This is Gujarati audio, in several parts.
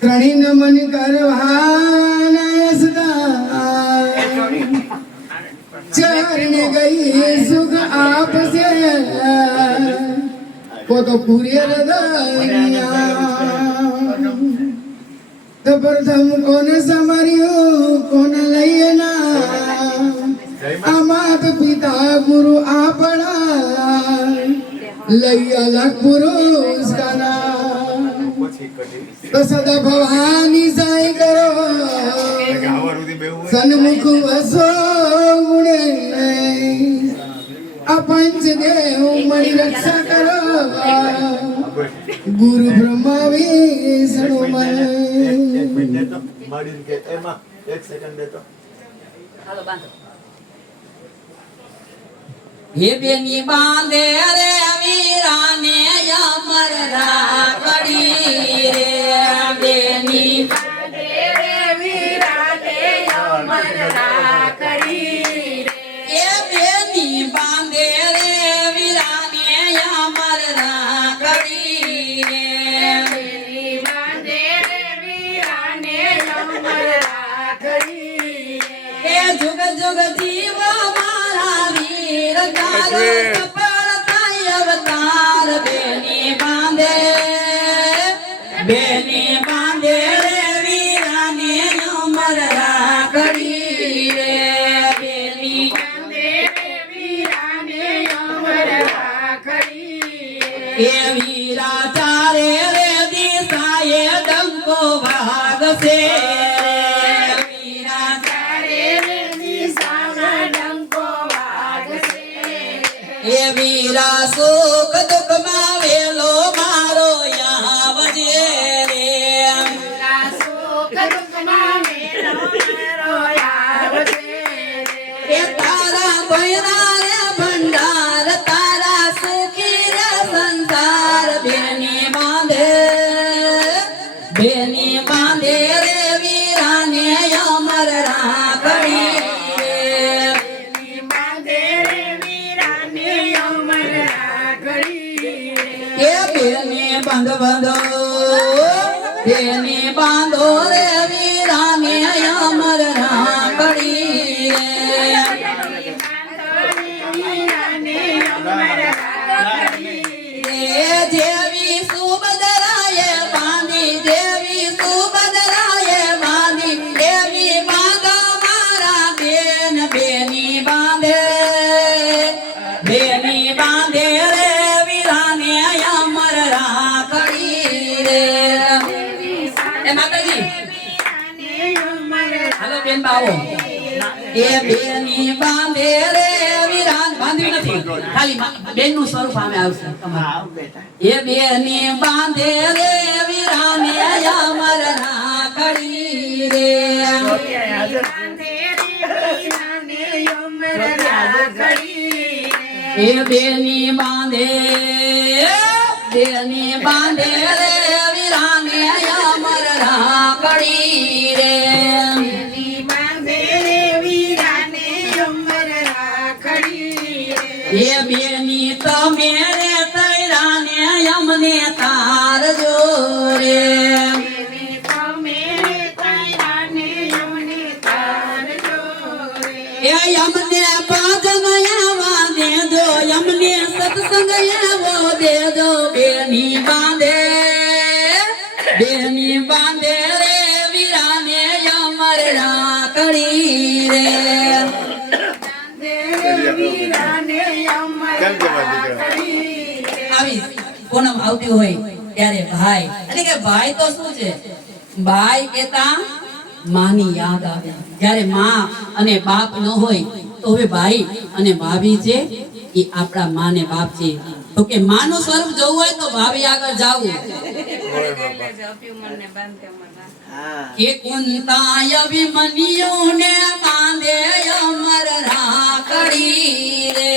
ત્રણી નમન કરવાના સદા ચરણ ગઈ સુખ આપશે કો તો પૂરે તો પ્રથમ કોને સમર્યું કોને લઈના આ માત પિતા ગુરુ આપણા લઈ અલગ પુરુષ કાના તો સદા ભવાની સાઈ કરો સન્મુખ વસો ગુણે આ પંચદેવ મણી રક્ષા કરો ગુરુ બ્રહ્મા વિષ્ણુ હે બેની બાંધે રે વીરાને અમર રાખડી રે બેની બાંધે રે વીરાને અમર રાખડી રે એ બેની બાંધે રે વીરાને અમર રાખડી રે બેની બાંધે રે વીરાને અમર રાખડી રે એ જુગ જુગ જીવ અવતાર બેની બાંધે રે વીરાને અમર રાખડી રે બેની બાંધે રે વીરાને અમર રાખડી એ વીરા ચારે રે દિશાએ ડંકો વાગશે એ વીરા સુખ દુઃખ માં વેલો મારો આવજે રે વીરા સુખ દુઃખ માં વેલો મારો આવજે રે એ તારા ભૈરા રે ભંડાર તારા સુખી રે સંસાર બેની બાંધે રે વીરાને અમર રાખડી બાંધો રે વીરાને અમર રાખડી રે જેવી સુભદ્રાએ બાંધી દેવી સુભદ્રાએ બાંધી દેવી બાંધો મારા બેની બાંધે રે વીરાને અમર રાખડી રે હાલો બેન બાવો એ બેની બાંધે રે વીરાન બાંધવી નથી ખાલી બેન નું સ્વરૂપ સામે આવશે એ બેની બાંધે રે વીરાને અમર રાખડી રે એ બેની બાંધે રે વીરાને અમર રાખડી રે એ બેની તમે રે તૈરાને અમને તારજો રે એ અમને પાજન આવા દેજો અમને સત્સંગ આવો દેજો બેની બાંધે રે વીરાને અમર રાખડી રે આવી પૂનમ આવતી હોય ત્યારે ભાઈ એટલે કે ભાઈ તો શું છે ભાઈ કેતા માની યાદ આવે જ્યારે માં અને બાપ ન હોય તો હવે ભાઈ અને ભાભી છે એ આપણા માં ને બાપ છે તો કે માનું સ્વરૂપ જોવું હોય તો ભાભી આગળ જાવું કે કુંતાય અભિમન્યુ ને બાંધે અમર રાખડી રે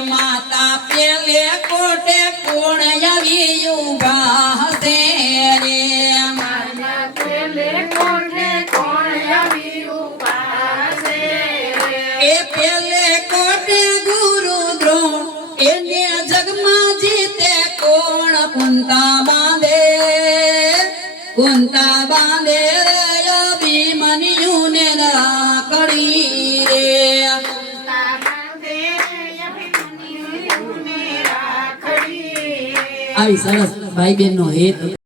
માતા પેલે કોટે કોણ આવી ઉભા હશે રે એ કુંતા બાંધે રે અભિમન્યુને રાખડી રે આવી સરસ ભાઈ બહેન નો હેત